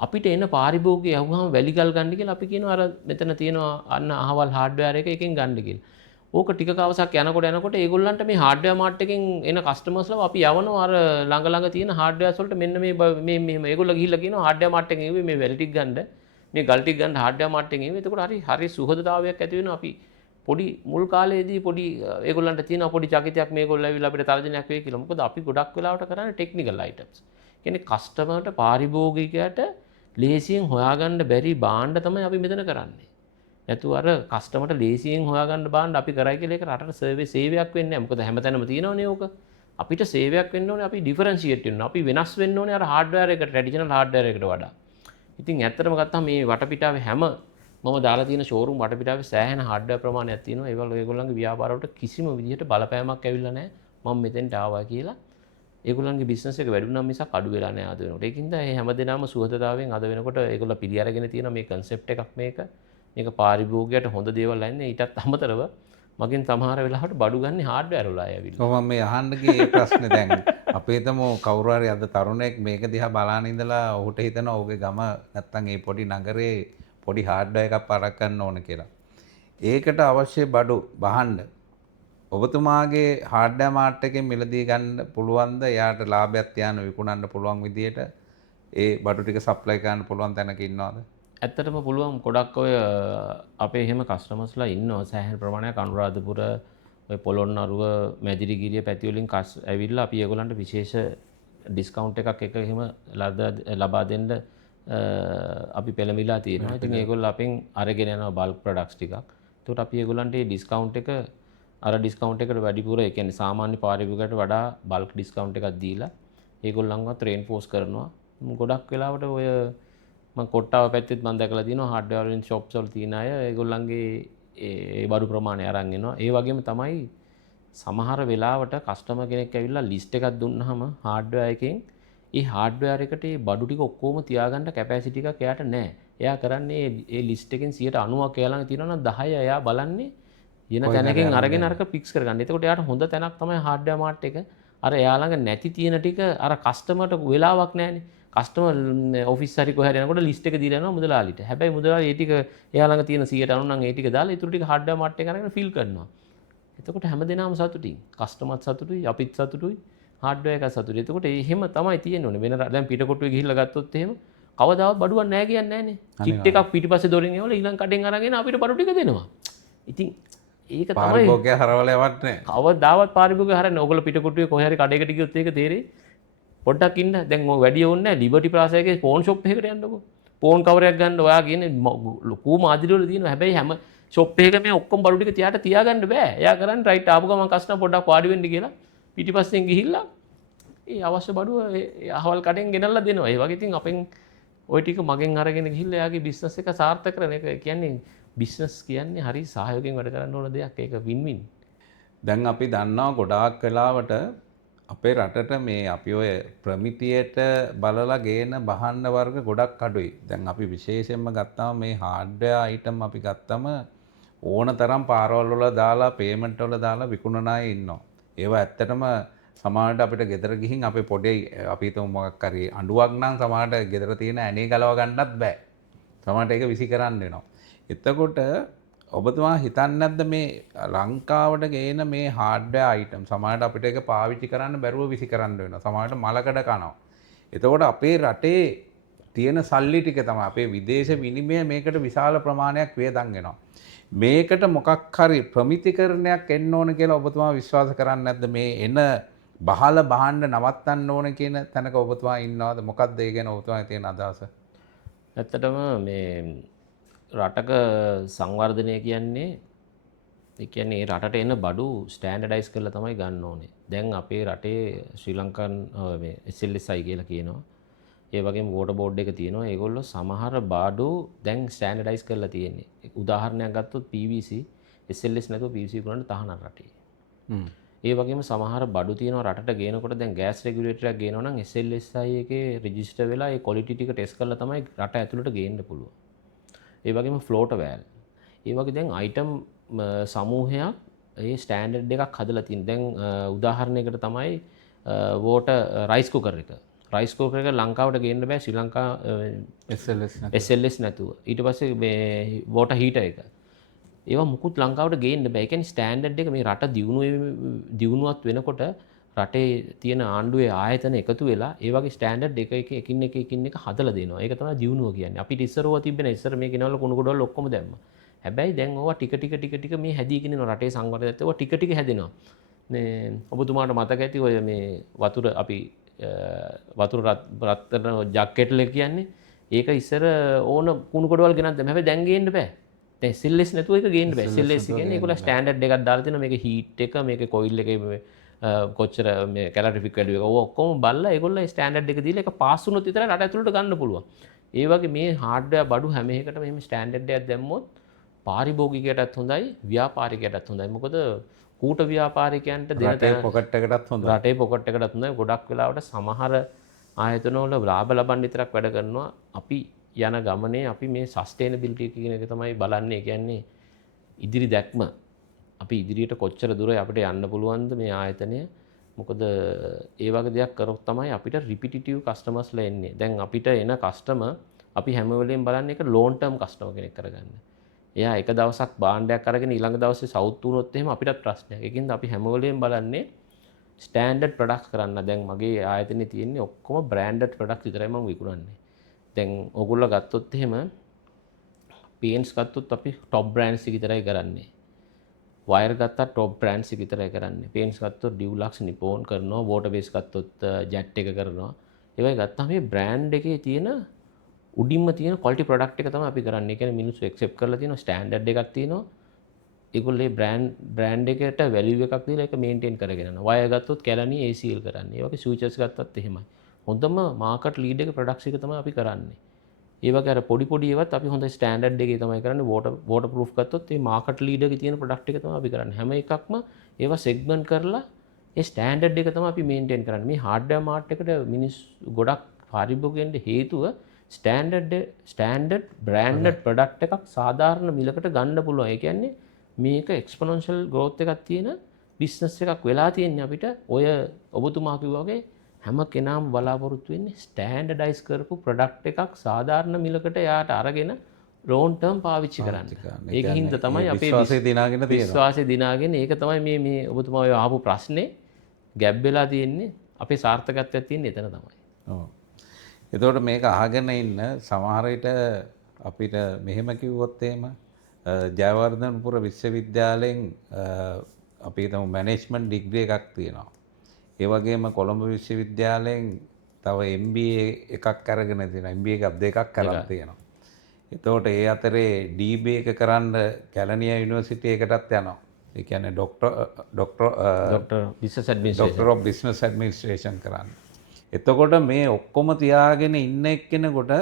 අපිට එන පාරිභෝගිකය අහුවාම වැලි ගල් ගන්න කියලා අපි කියනවා අර මෙතන තියෙනවා අන්න අහවල් හાર્ඩ්වෙයාර් එක එකෙන් ගන්න කියලා. ඕක ටික කවසක් යනකොට ඒගොල්ලන්ට මේ හાર્ඩ්වෙයාර් මාර්ට් එකෙන් එන කස්ටමර්ස්ලා අපි යවනවා අර ළඟ තියෙන හાર્ඩ්වෙයාර්ස් වලට මෙන්න මේ මෙහෙම ඒගොල්ලෝ ගිහිල්ලා කියනවා හાર્ඩ්වෙයාර් මාර්ට් එකෙන් එව්වේ මේ වැලි ටික ගන්න මේ ගල් ටික ගන්න හાર્ඩ්වෙයාර් මාර්ට් එකෙන් එව්වේ. එතකොට හරි සුහදතාවයක් ඇති වෙනවා. අපි පොඩි මුල් කාලේදී පොඩි ඒගොල්ලන්ට තියෙන පොඩි චකිතයක් මේගොල්ලෝ ඇවිල්ලා අපිට තර්ජනයක් වෙයි කියලා. මොකද අපි ගොඩක් වෙලාවට කරන්නේ ටෙක්නිකල් අයිටම්ස්. කියන්නේ කස්ටමර්ට පාරිභෝගිකයට ලේසියෙන් හොයාගන්න බැරි භාණ්ඩ තමයි අපි මෙතන කරන්නේ. නැතු අර කස්ටමර්ට ලේසියෙන් හොයාගන්න භාණ්ඩ අපි කරයි කියලා ඒක රටට සේවයක් වෙන්නේ නැහැ. මොකද හැමතැනම තියෙනවනේ ඕක. අපිට සේවයක් වෙන්න ඕනේ අපි ඩිෆරන්ෂিয়েට් වෙන්න. අපි වෙනස් වෙන්න ඕනේ අර හાર્ඩ්වෙයාර් එක ට්‍රැඩිෂනල් හાર્ඩ්වෙයාර් එකට වඩා. ඉතින් ඇත්තටම ගත්තාම මේ වටපිටාවේ හැම මම දාලා තියෙන ෂෝරූම් වටපිටාවේ සෑහෙන හાર્ඩ්වෙයාර් ප්‍රමාණයක් තියෙනවා. ඒවල ඔයගොල්ලන්ගේ ව්‍යාපාරවලට කිසිම විදිහට බලපෑමක් ඇවිල්ලා නැහැ. මම මෙතෙන්ට ආවා කියලා. ඒගොල්ලන්ගේ බිස්නස් එක වැඩි වුණා මිසක් අඩු වෙලා නැහැ අද වෙනකොට. ඒකින්ද මේ හැමදේනම සුහදතාවයෙන් අද වෙනකොට ඒගොල්ලෝ පිළි අරගෙන තියෙන මේ concept එකක් මේක පාරිභෝගිකයට හොඳ දේවල් ලැන්නේ. ඊටත් අමතරව මගෙන් සමහර වෙලාවට බඩු ගන්න හાર્ඩ්වෙයාර් වල අය ඇවිල්ලා. මම මේ අහන්න ගියේ ඒ ප්‍රශ්නේ දැන් අපේ තමෝ කවුරු හරි අද තරුණයෙක් මේක දිහා බලාන ඉඳලා ඔහුට හිතෙනවා ඔහුගේ ගම නැත්තම් ඒ පොඩි නගරේ පොඩි හાર્ඩ්වෙයාර් එකක් පරක් ගන්න ඕන කියලා. ඒකට අවශ්‍ය බඩු බහන්න ඔබතුමාගේ හાર્ඩ්වෙයාර් මාර්ට් එකෙන් මිලදී ගන්න පුළුවන්ද? එයාට ලාභයක් තියන්න විකුණන්න පුළුවන් විදියට ඒ බඩු ටික සප්ලයි කරන්න පුළුවන් තැනක ඉන්නවද? ඇත්තටම පුළුවන්. ගොඩක් ඔය අපේ එහෙම කස්ටමර්ස්ලා ඉන්නවා සෑහෙන ප්‍රමාණයක් අනුරාධපුර ඔය පොළොන්නරුව මැදිරිගිරිය පැති වලින් ඇවිල්ලා අපි ඒගොල්ලන්ට විශේෂ ඩිස්කවුන්ට් එකක් එහෙම ලබා දෙන්න අපි පෙළඹිලා තියෙනවා. ඉතින් ඒගොල්ලෝ අපෙන් අරගෙන යනවා බල්ක් ප්‍රොඩක්ට්ස් ටිකක්. ඒකට අපි ඒගොල්ලන්ට මේ ඩිස්කවුන්ට් එක අර ඩිස්කවුන්ට් එකට වැඩිපුර ඒ කියන්නේ සාමාන්‍ය පාරිභෝගිකයට වඩා බල්ක් ඩිස්කවුන්ට් එකක් දීලා ඒගොල්ලන්වත් රේන්ෆෝස් කරනවා. ගොඩක් වෙලාවට ඔය මම කොට්ටාව පැත්තෙත් මම දැකලා තියෙනවා හાર્ඩ්වෙයාර් වලින් ෂොප්ස් වල තියෙන අය ඒගොල්ලන්ගේ ඒ බඩු ප්‍රමාණය අරන් එනවා. ඒ වගේම තමයි සමහර වෙලාවට කස්ටමර් කෙනෙක් ඇවිල්ලා ලිස්ට් එකක් දුන්නාම හાર્ඩ්වෙයාර් එකෙන් ඒ හાર્ඩ්වෙයාර් එකට ඒ බඩු ටික ඔක්කොම තියාගන්න කැපැසිටි එකක් එයාට නැහැ. එයා කරන්නේ ඒ ලිස්ට් එකෙන් 90%ක් එයා ළඟ තියෙනවා නම් 10 එයා බලන්නේ යන තැනකින් අරගෙන අරක ෆික්ස් කරගන්න. එතකොට එයාට හොඳ තැනක් තමයි හાર્ඩ්වෙයාර් මාර්ට් එක. අර එයා ළඟ නැති තියෙන ටික අර කස්ටමර්ට වෙලාවක් නැහැනේ. කස්ටමර් ඔෆිස් හරි කොහේ හරි යනකොට ලිස්ට් එක දීලා යනවා මුදලාලිට. හැබැයි මුදලාලි ඒ ටික එයා ළඟ තියෙන 90% නම් ඒ ටික දාලා ඊටු ටික හાર્ඩ්වෙයාර් මාර්ට් එක අරගෙන ෆිල් කරනවා. එතකොට හැමදේනම සතුටින්. කස්ටමර්ත් සතුටුයි, අපිත් සතුටුයි, හાર્ඩ්වෙයාර් එක සතුටුයි. එතකොට එහෙම තමයි තියෙන්න ඕනේ. වෙන දැන් පිටකොටුවේ ගිහිල්ලා ගත්තොත් එහෙම කවදාවත් බඩුවක් නැහැ කියන්නේ නැහනේ. කිට් එකක් පිටිපස්සේ දොරින් එවලා ඊළඟ කඩෙන් අරගෙන අපිට බඩු ටික දෙනවා. ඉතින් ඒක තමයි පාරිභෝගිකය හරවල යවත් නැහැ. කවදාවත් පාරිභෝගිකය හරන්නේ. ඕගොල්ලෝ පිටකොටුවේ කොහේ හරි කඩේකට ගියොත් ඒක තේරෙයි. පොඩ්ඩක් ඉන්න. දැන් ඔය වැඩි ඕනේ නැහැ. ලිබර්ටි ප්‍රාසයකේ ෆෝන් ෂොප් එකකට යන්නකෝ. ෆෝන් කවරයක් ගන්න ඔයා කියන්නේ ලොකු මාදිරි වල තියෙනවා. හැබැයි හැම ෂොප් එකක මේ ඔක්කොම බඩු ටික තියාට තියාගන්න බෑ. එයා කරන්නේ රයිට් ආපු ගමන් කස්ටමර් පොඩ්ඩක් වාඩි වෙන්න කියලා පිටිපස්සෙන් ගිහිල්ලා ඒ අවශ්‍ය බඩුව ඒ අහවල් කඩෙන් ගෙනල්ලා දෙනවා. ඒ වගේ ඉතින් අපෙන් ওই ටික මගෙන් අරගෙන ගිහිල්ලා එයාගේ බිස්නස් එක සාර්ථක කරන එක කියන්නේ බිස්නස් කියන්නේ හරි සහයෝගයෙන් වැඩ කරන්න ඕන දෙයක්. ඒක වින් වින්. දැන් අපි දන්නවා ගොඩාක් වෙලාවට අපේ රටට මේ අපි ඔය ප්‍රමිතියට බලලා ගේන භාණ්ඩ වර්ග ගොඩක් අඩුයි. දැන් අපි විශේෂයෙන්ම ගත්තාම මේ හાર્ඩ්වෙයාර් අයිටම් අපි ගත්තම ඕන තරම් පාරවල් වල දාලා පේමන්ට් වල දාලා විකුණන අය ඉන්නවා. ඒවා ඇත්තටම සමහරවිට අපිට ගෙදර ගිහින් අපේ පොඩි අපි හිතමු මොකක් හරි අඬුවක් නම් සමහරවිට ගෙදර තියෙන ඇනේ ගලව ගන්නත් බෑ. සමහරවිට ඒක විසි කරන්න වෙනවා. එතකොට ඔබතුමා හිතන්නේ නැද්ද මේ ලංකාවට ගේන මේ හાર્ඩ්වෙයාර් අයිටම් සමහරවිට අපිට ඒක පාවිච්චි කරන්න බැරුව විසි කරන්න වෙනවා. සමහරවිට මලකඩ කනවා. එතකොට අපේ රටේ තියෙන සල්ලි ටික තමයි අපේ විදේශ විනිමය මේකට විශාල ප්‍රමාණයක් වියදම් වෙනවා. මේකට මොකක් හරි ප්‍රමිතිකරණයක් එන්න ඕන කියලා ඔබතුමා විශ්වාස කරන්නේ නැද්ද? මේ එන බහල බහන්න නවත්තන්න ඕන කියන තැනක ඔබතුමා ඉන්නවද? මොකක්ද ඒ ගැන ඔබතුමාගේ තියෙන අදහස? ඇත්තටම මේ රටක සංවර්ධනය කියන්නේ ඒ කියන්නේ ඒ රටට එන බඩු ස්ටෑන්ඩඩයිස් කරලා තමයි ගන්න ඕනේ. දැන් අපේ රටේ ශ්‍රී ලංකන් මේ SLSI කියලා කියනවා. ඒ වගේම වෝටර් බෝඩ් එක තියෙනවා. ඒගොල්ලෝ සමහර බඩු දැන් ස්ටෑන්ඩඩයිස් කරලා තියෙන්නේ. උදාහරණයක් ගත්තොත් PVC SLS නැතුව PVC ගන්න තහනම් රටේ. ඒ වගේම සමහර බඩු තියෙනවා රටට ගේනකොට දැන් ගෑස් රෙගියුලේටර් එකක් ගේනවා නම් SLSI එකේ රෙජිස්ටර් වෙලා ඒ ක්වොලිටි ටික ටෙස්ට් කරලා තමයි රට ඇතුළට ගේන්න පුළුවන්. ඒ වගේම ෆ්ලෝටර් වෑල්. ඒ වගේ දැන් අයිටම් සමූහයක් ඒ ස්ටෑන්ඩඩ් එකක් හදලා තියෙන. දැන් උදාහරණයකට තමයි වෝටර් රයිස් කුකර් එක. රයිස් කුකර් එක ලංකාවට ගේන්න බෑ ශ්‍රී ලංකා SLS නැතුව. ඊට පස්සේ මේ වෝටර් හීටර් එක. ඒවා මුකුත් ලංකාවට ගේන්න බෑ. ඒ කියන්නේ ස්ටෑන්ඩඩ් එක මේ රට දියුණුවත් වෙනකොට රටේ තියෙන ආණ්ඩුවේ ආයතන එකතු වෙලා ඒ වගේ ස්ටෑන්ඩඩ් එකින් එක හදලා දෙනවා. ඒක තමයි දියුණුව කියන්නේ. අපිට ඉස්සරව තිබෙන ඉස්සර මේ කෙනවල කුණු ගොඩවල් ඔක්කොම දැම්මා. හැබැයි දැන් ඕවා ටික මේ හැදීගෙන යනවා. රටේ සංවර්ධනයත් ඒවා ටික හැදෙනවා. මේ ඔබතුමාට මතක ඇති ඔය මේ වතුර අපි වතුර රත්තරන් ජැකට් එක කියන්නේ ඒක ඉස්සර ඕන කුණු ගොඩවල් ගෙනත් දැම්මා. හැබැයි දැන් ගේන්න බෑ. දැන් SLS නැතුව ඒක ගේන්න බෑ. SLS කියන්නේ ඒගොල්ලෝ ස්ටෑන්ඩඩ් එකක් දාලා තියෙනවා. මේකේ හීට් එක, මේකේ කොයිල් එකේ කොච්චර මේ කැලරිෆික් වැලියු එක ඔක්කොම බලලා ඒගොල්ලෝ ස්ටෑන්ඩඩ් එක දීලා ඒක පාස් වුණොත් විතරයි රට ඇතුළට ගන්න පුළුවන්. ඒ වගේ මේ හાર્ඩ්වෙයාර් බඩු හැම එකටම එහෙම ස්ටෑන්ඩඩ් එකක් දැම්මොත් පාරිභෝගිකයටත් හොඳයි, ව්‍යාපාරිකයටත් හොඳයි. මොකද කූට ව්‍යාපාරිකයන්ට දෙන රටේ පොකට් එකටත් හොඳයි. රටේ පොකට් එකටත් හොඳයි. ගොඩක් වෙලාවට සමහර ආයතනවල ලාභ ලබන්න විතරක් වැඩ කරනවා. අපි යන ගමනේ අපි මේ සස්ටේනබිලිටි කියන එක තමයි බලන්නේ. කියන්නේ ඉදිරි දැක්ම. අපි ඉදිරියට කොච්චර දුර අපිට යන්න පුළුවන්ද මේ ආයතනය. මොකද ඒ වගේ දෙයක් කරොත් තමයි අපිට රිපිටිටිව් කස්ටමර්ස්ලා එන්නේ. දැන් අපිට එන කස්ටමර් අපි හැම වෙලෙම බලන්නේ ඒක ලෝන් ටර්ම් කස්ටමර් කෙනෙක් කරගන්න. එයා එක දවසක් භාණ්ඩයක් අරගෙන ඊළඟ දවසේ සවුත් වුණොත් එහෙම අපිටත් ප්‍රශ්නයක්. ඒකින්ද අපි හැම වෙලෙම බලන්නේ ස්ටෑන්ඩඩ් ප්‍රොඩක්ට්ස් කරන්න. දැන් මගේ ආයතනයේ තියෙන්නේ ඔක්කොම බ්‍රෑන්ඩඩ් ප්‍රොඩක්ට්ස් විතරයි මම විකුණන්නේ. දැන් ඕගොල්ලෝ ගත්තොත් එහෙම පේන්ට්ස් ගත්තොත් අපි টপ බ්‍රෑන්ඩ්ස් විතරයි කරන්නේ. වයර් ගත්තත් টপ බ්‍රෑන්ඩ්ස් විතරයි කරන්නේ. පේන්ට්ස් ගත්තොත් ඩියුලක්ස් නිපෝන් කරනවා. වෝටර් බේස් ගත්තොත් ජැට් එක කරනවා. ඒ වගේ ගත්තාම මේ බ්‍රෑන්ඩ් එකේ තියෙන උඩින්ම තියෙන ක්වොලිටි ප්‍රොඩක්ට් එක තමයි අපි කරන්නේ. ඒ කියන්නේ මිනිස්සු ඇක්සෙප්ට් කරලා තියෙනවා ස්ටෑන්ඩඩ් එකක් තියෙනවා. ඒගොල්ලෝ බ්‍රෑන්ඩ් එකට වැලියු එකක් දීලා ඒක මේන්ටේන් කරගෙන යනවා. වයර් ගත්තොත් කැලණි ACL කරන්නේ. ඒ වගේ ස්විචර්ස් ගත්තත් එහෙමයි. හොඳම මාකට් ලීඩ් එක ප්‍රොඩක්ට්ස් එක තමයි අපි කරන්නේ. ඒ වගේ අර පොඩි ඒවත් අපි හොඳ ස්ටෑන්ඩඩ් එකේ තමයි කරන්නේ. වෝටර් ප්‍රූෆ් ගත්තොත් මේ මාකට් ලීඩ් එකේ තියෙන ප්‍රොඩක්ට් එක තමයි අපි කරන්නේ. හැම එකක්ම ඒවා සෙග්මන්ට් කරලා ඒ ස්ටෑන්ඩඩ් එක තමයි අපි මේන්ටේන් කරන්නේ. මේ හાર્ඩ්වෙයාර් මාර්ට් එකට මිනිස් ගොඩක් පාරිභෝගිකයන්ට හේතුව ස්ටෑන්ඩඩ් බ්‍රෑන්ඩඩ් ප්‍රොඩක්ට් එකක් සාධාරණ මිලකට ගන්න පුළුවන්. ඒ කියන්නේ මේක එක්ස්පොනන්ෂල් ග්‍රෝත් එකක් තියෙන බිස්නස් එකක් වෙලා තියෙන්නේ අපිට. ඔය ඔබතුමා කිව්වා වගේ හැම කෙනාම බලාපොරොත්තු වෙන්නේ ස්ටෑන්ඩඩයිස් කරපු ප්‍රොඩක්ට් එකක් සාධාරණ මිලකට යාට අරගෙන ලෝන් ටර්ම් පාවිච්චි කරන්න. ඒක හින්දා තමයි අපේ විශ්වාසය දිනාගෙන ඒක තමයි මේ ඔබතුමා ඔය අහපු ප්‍රශ්නේ ගැබ් වෙලා තියෙන්නේ. අපේ සාර්ථකත්වයක් තියෙන්නේ එතන තමයි. ඔව්. එතකොට මේක අහගෙන ඉන්න සමහර විට අපිට මෙහෙම කිව්වොත් එහෙම ජයවර්ධනපුර විශ්වවිද්‍යාලයෙන් අපි හිතමු මැනේජ්මන්ට් ඩිග්‍රී එකක් තියෙනවා. ඒ වගේම කොළඹ විශ්වවිද්‍යාලයෙන් තව MBA එකක් අරගෙන තියෙනවා. MBA එකක් දෙකක් කරලා තියෙනවා. එතකොට ඒ අතරේ DBA එක කරන්න කැලණිය යුනිවර්සිටි එකටත් යනවා. ඒ කියන්නේ ඩොක්ටර් ඔෆ් බිස්නස් ඇඩ්මිනිස්ට්‍රේෂන් කරන්න. එතකොට මේ ඔක්කොම තියාගෙන ඉන්න එක්කෙනෙකුට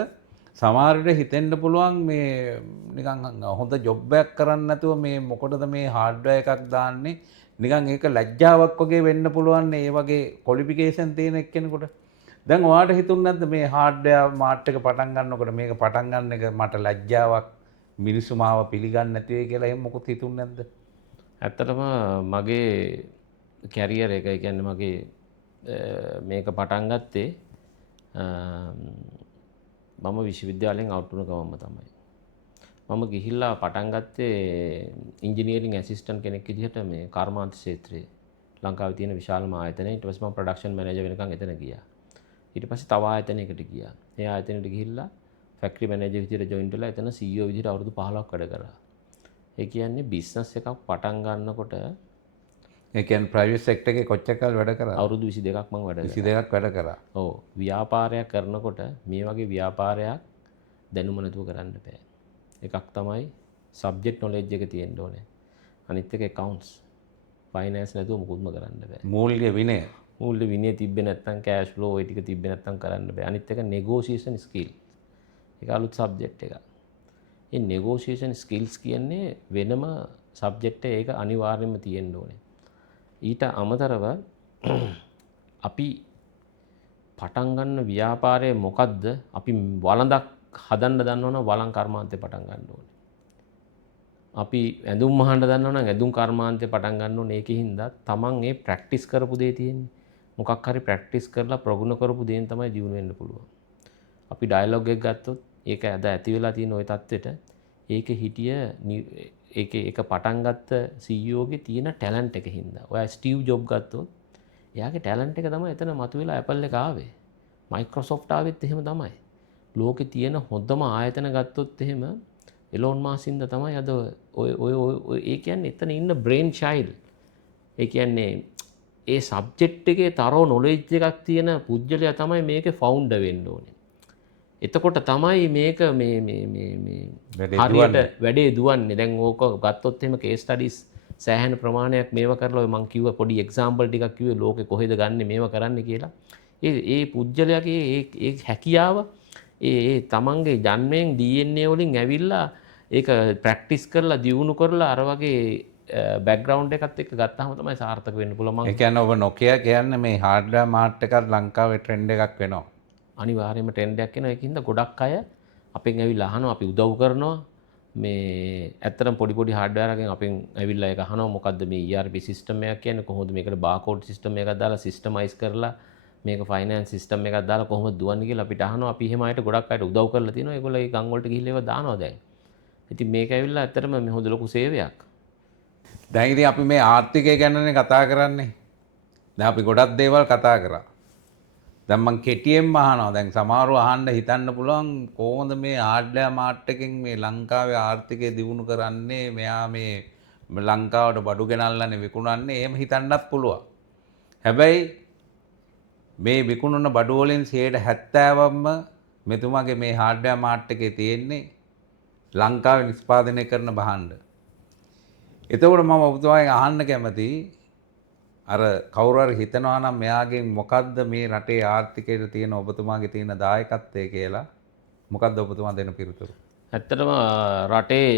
සමහර විට හිතෙන්න පුළුවන් මේ නිකන් හොඳ ජොබ් එකක් කරන්න නැතුව මේ මොකටද මේ හાર્ඩ්වෙයාර් එකක් දාන්නේ, නිකන් ඒක ලැජ්ජාවක් වගේ වෙන්න පුළුවන් ඒ වගේ ක්වොලිෆිකේෂන් තියෙන එක්කෙනෙකුට. දැන් ඔයාලට හිතුන්නේ නැද්ද මේ හાર્ඩ්වෙයාර් මාර්ට් එක පටන් ගන්නකොට මේක පටන් ගන්න එක මට ලැජ්ජාවක්, මිනිස්සු මාව පිළිගන්නේ නැති වෙයි කියලා එහෙම මොකුත් හිතුන්නේ නැද්ද? ඇත්තටම මගේ කැරියර් එක, ඒ කියන්නේ මගේ මේක පටන් ගත්තේ මම විශ්වවිද්‍යාලයෙන් අවුට් වුණ ගමන්ම තමයි. මම ගිහිල්ලා පටන් ගත්තේ ඉංජිනියරින් ඇසිස්ටන්ට් කෙනෙක් විදිහට මේ කර්මාන්ත ක්ෂේත්‍රයේ ලංකාවේ තියෙන විශාලම ආයතනයේ. ඊට පස්සේ මම ප්‍රොඩක්ෂන් මැනේජර් වෙනකන් එතන ගියා. ඊට පස්සේ තව ආයතනයකට ගියා. ඒ ආයතනයට ගිහිල්ලා ෆැක්ටරි මැනේජර් විදිහට ජොයින් වෙලා එතන CEO විදිහට අවුරුදු 15ක් වැඩ කරා. ඒ කියන්නේ බිස්නස් එකක් පටන් ගන්නකොට ඒ කියන්නේ ප්‍රයිවට් සෙක්ටර් එකේ කොච්චර කාල වැඩ කරා? අවුරුදු 22ක් මම වැඩ කරා. 22ක් වැඩ කරා. ඔව්. ව්‍යාපාරයක් කරනකොට මේ වගේ ව්‍යාපාරයක් දැනුම නැතුව කරන්න බෑ. එකක් තමයි සබ්ජෙක්ට් නොලෙජ් එක තියෙන්න ඕනේ. අනිත් එක accounts. finance නැතුව මුකුත්ම කරන්න බෑ. මූල්‍ය විනය. මූල්‍ය විනය තිබ්බේ නැත්නම් cash flow ওই ටික තිබ්බේ නැත්නම් කරන්න බෑ. අනිත් එක negotiation skill. ඒක අලුත් සබ්ජෙක්ට් එකක්. මේ negotiation skills කියන්නේ වෙනම සබ්ජෙක්ට් එක, ඒක අනිවාර්යයෙන්ම තියෙන්න ඕනේ. ඊට අමතරව අපි පටන් ගන්න ව්‍යාපාරය මොකද්ද? අපි වළඳක් හදන්න දන්නවනම් වළං කර්මාන්තේ පටන් ගන්න ඕනේ. අපි ඇඳුම් මහන්න දන්නවනම් ඇඳුම් කර්මාන්තේ පටන් ගන්න ඕනේ. ඒකින්ද තමන් ඒ ප්‍රැක්ටිස් කරපු දේ තියෙන්නේ. මොකක් හරි ප්‍රැක්ටිස් කරලා ප්‍රගුණ කරපු දේෙන් තමයි දියුණු වෙන්න පුළුවන්. අපි ඩයලොග් එක ගත්තොත් ඒක අද ඇති වෙලා තියෙන ওই தත්වෙට ඒකේ හිටිය ඒක පටන් ගත්ත CEO ගේ තියෙන ටැලන්ට් එක හින්දා. ඔයා ස්ටිව් ජොබ් ගත්තොත් එයාගේ ටැලන්ට් එක තමයි එතන මතුවෙලා Apple එක ආවේ. Microsoft ආවෙත් එහෙම තමයි. ලෝකේ තියෙන හොඳම ආයතන ගත්තොත් එහෙම එලෝන් මාස්කින්ද තමයි අද ඔය ඒ කියන්නේ එතන ඉන්න බ්‍රේන් චයිල්ඩ්. ඒ කියන්නේ ඒ සබ්ජෙක්ට් එකේ තරෝ නොලෙජ් එකක් තියෙන පුජ්‍යලයා තමයි මේකේ ෆවුන්ඩර් වෙන්න ඕනේ. එතකොට තමයි මේක හරියට වැඩේ දුවන්නේ. දැන් ඕක ගත්තොත් එහෙම කේස් ස්ටඩිස් සෑහෙන ප්‍රමාණයක් මේව කරලා ඔය මං කිව්ව පොඩි එක්සැම්පල් ටිකක් කිව්වේ ලෝකේ කොහෙද ගන්නෙ මේව කරන්න කියලා. ඒ පුජ්‍යලයාගේ ඒ හැකියාව ඒ තමන්ගේ ජන්මයෙන් DNA වලින් ඇවිල්ලා ඒක ප්‍රැක්ටිස් කරලා දියුණු කරලා අර වගේ බෑග්ග්‍රවුන්ඩ් එකත් එක්ක ගත්තාම තමයි සාර්ථක වෙන්න පුළුවන්. ඒ කියන්නේ ඔබ Nokia කියන්නේ මේ හાર્ඩ්වෙයාර් මාර්ට් එකක් ලංකාවේ ට්‍රෙන්ඩ් එකක් වෙනවා. අනිවාර්යයෙන්ම ට්‍රෙන්ඩ් එකක් එනවා. ඒකින්ද ගොඩක් අය අපෙන් ඇවිල්ලා අහනවා, අපි උදව් කරනවා. මේ ඇත්තටම පොඩි හાર્ඩ්වෙයාර් එකෙන් අපෙන් ඇවිල්ලා ඒක අහනවා මොකද්ද මේ ERP සිස්ටම් එකක් කියන්නේ, කොහොමද මේකට බාකෝඩ් සිස්ටම් එකක් දාලා සිස්ටමයිස් කරලා මේක ෆයිනෑන්ස් සිස්ටම් එකක් දාලා කොහොමද දුවන්නේ කියලා අපිට අහනවා. අපි එහෙම අයට ගොඩක් අයට උදව් කරලා තියෙනවා. ඒගොල්ලෝ ඒ ගම් වලට ගිහිල්ලා ඒවා දානවා දැන්. ඉතින් මේක ඇවිල්ලා ඇත්තටම මේ හොඳ ලොකු සේවයක්. දැන් ඉතින් අපි මේ ආර්ථිකය ගැනනේ කතා කරන්නේ. දැන් අපි ගොඩක් දේවල් කතා කරා. දැන් මං කෙටියෙන්ම අහනවා. දැන් සමහරව අහන්න හිතන්න පුළුවන් කොහොමද මේ හાર્ඩ්වෙයාර් මාර්ට් එකෙන් මේ ලංකාවේ ආර්ථිකය දියුණු කරන්නේ? මෙයා මේ ලංකාවට බඩු ගෙනල්ලානේ විකුණන්නේ. එහෙම හිතන්නත් පුළුවන්. හැබැයි මේ විකුණන බඩු වලින් 70%ක්ම මෙතුමාගේ මේ හાર્ඩ්වෙයාර් මාර්ට් එකේ තියෙන්නේ ලංකාවේ නිෂ්පාදනය කරන භාණ්ඩ. එතකොට මම ඔබතුමාගෙන් අහන්න කැමතියි අර කවුරු හරි හිතනවා නම් මෙයාගෙන් මොකද්ද මේ රටේ ආර්ථිකයට තියෙන ඔබතුමාගේ තියෙන දායකත්වය කියලා මොකද්ද ඔබතුමා දෙන පිළිතුර? ඇත්තටම රටේ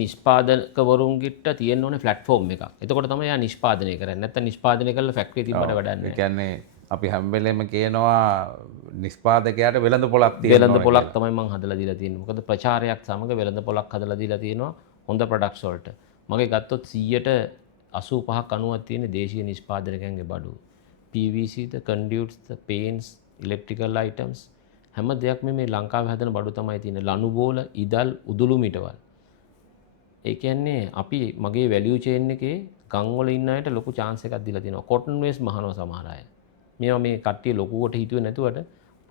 නිෂ්පාදකවරුන්ගිට තියෙන්න ඕනේ ප්ලැට්ෆෝම් එකක්. එතකොට තමයි එයා නිෂ්පාදනය කරන්නේ. නැත්නම් නිෂ්පාදනය කරලා ෆැක්ටරි තිබ්බට වැඩක් නැහැ. ඒ කියන්නේ අපි හැම වෙලෙම කියනවා නිෂ්පාදකයාට වෙළඳ පොලක් තියෙනවා. වෙළඳ පොලක් තමයි මම හදලා දීලා තියෙන්නේ. මොකද ප්‍රචාරයක් සමග වෙළඳ පොලක් හදලා දීලා තියෙනවා හොඳ ප්‍රොඩක්ට්ස් වලට. මගේ ගත්තොත් 85ක් 90ක් තියෙන දේශීය නිෂ්පාදනකයන්ගේ බඩු. PVC ද, conduits ද, paints, electrical items හැම දෙයක්ම මේ ලංකාවේ හදන බඩු තමයි තියෙන්නේ. ලණු බෝල, ඉදල්, උදුළු මිටවල්. ඒ කියන්නේ අපි මගේ වැලියු චේන් එකේ ගම් වල ඉන්න අයට ලොකු chance එකක් දීලා තියෙනවා. cotton waste මහනවා සමහර අය. මේවා මේ කට්ටිය ලොකුවට හිතුවේ නැතුවට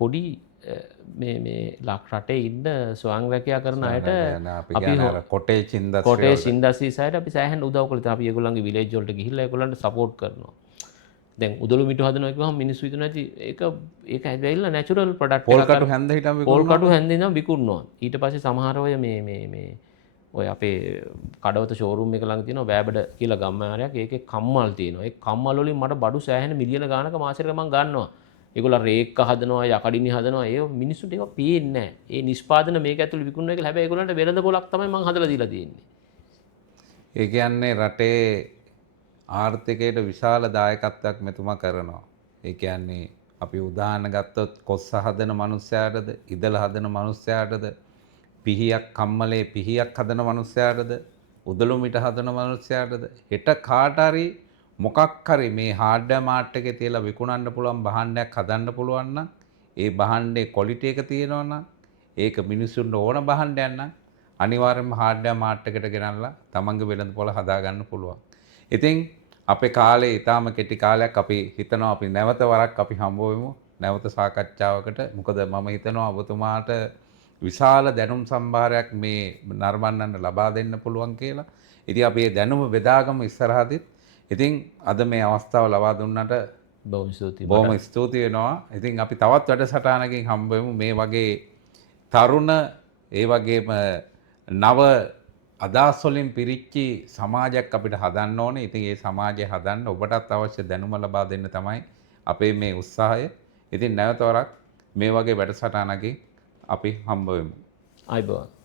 පොඩි මේ රටේ ඉන්න ස්වයං රැකියා කරන අයට අපි කොටේජ් ඉන්ඩස්ට්‍රීස් අයට අපි සෑහෙන උදව් කරලා තියෙනවා. අපි ඒගොල්ලන්ගේ විලේජ් වලට ගිහිල්ලා ඒගොල්ලන්ට සපෝට් කරනවා. දැන් උදළු මිටු හදනවා කිව්වහම මිනිස්සු හිතන ඇති ඒක ඇවිල්ලා නැචරල් ප්‍රොඩක්ට් එකක්. පොල් කටු හැන්ද හිටම විකුණනවා. පොල් කටු හැන්ද ඉඳන් විකුණනවා. ඊට පස්සේ සමහර අය මේ ඔය අපේ කඩවත ෂෝරූම් එක ළඟ තියෙනවා බෑබඩ කියලා ගම්මාරයක්. ඒකේ කම්මල් තියෙනවා. ඒ කම්මල් වලින් මට බඩු සෑහෙන මිලියන ගාණක මාසෙකට මම ගන්නවා. ඒගොල්ලෝ රේක්ක හදනවා, යකඩිනි හදනවා. ඒ මිනිස්සුන්ට ඒක පේන්නේ නැහැ. ඒ නිෂ්පාදන මේක ඇතුළේ විකුණනවා කියලා. හැබැයි ඒගොල්ලන්ට වෙළඳ පොලක් තමයි මම හදලා දීලා තියෙන්නේ. ඒ කියන්නේ රටේ ආර්ථිකයට විශාල දායකත්වයක් මෙතුමා කරනවා. ඒ කියන්නේ අපි උදාහරණ ගත්තොත් කොස්ස හදන මිනිස්සයාටද, ඉදල හදන මිනිස්සයාටද, පිහියක් කම්මලේ පිහියක් හදන මිනිස්සයාටද, උදළු මිට හදන මිනිස්සයාටද, හෙට කාට හරි මොකක් හරි මේ හાર્ඩ්වෙයාර් මාර්ට් එකේ තියලා විකුණන්න පුළුවන් භාණ්ඩයක් හදන්න පුළුවන් නම්, ඒ භාණ්ඩේ ක්වොලිටි එක තියෙනවා නම්, ඒක මිනිස්සුන්ට ඕන භාණ්ඩයක් නම් අනිවාර්යයෙන්ම හાર્ඩ්වෙයාර් මාර්ට් එකට ගෙනල්ලා තමන්ගේ වෙළඳපොළ හදාගන්න පුළුවන්. ඉතින් අපේ කාලේ ඊටාම කෙටි කාලයක් අපි හිතනවා අපි නැවත වරක් අපි හම්බ වෙමු නැවත සාකච්ඡාවකට. මොකද මම හිතනවා ඔබතුමාට විශාල දැනුම් සම්භාරයක් මේ නරඹන්නට ලබා දෙන්න පුළුවන් කියලා. ඉතින් අපි මේ දැනුම බෙදාගමු ඉස්සරහදිත්. ඉතින් අද මේ අවස්ථාව ලබා දුන්නට බොහොම ස්තුතියි. බොහොම ස්තුතියි වෙනවා. ඉතින් අපි තවත් වැඩසටහනකින් හම්බ වෙමු. මේ වගේ තරුණ ඒ වගේම නව අදහස් වලින් පිරිච්චි සමාජයක් අපිට හදන්න ඕනේ. ඉතින් ඒ සමාජය හදන්න ඔබටත් අවශ්‍ය දැනුම ලබා දෙන්න තමයි අපේ මේ උත්සාහය. ඉතින් නැවත වරක් මේ වගේ වැඩසටහනකින් අපි හම්බ වෙමු. ආයිබෝවන්.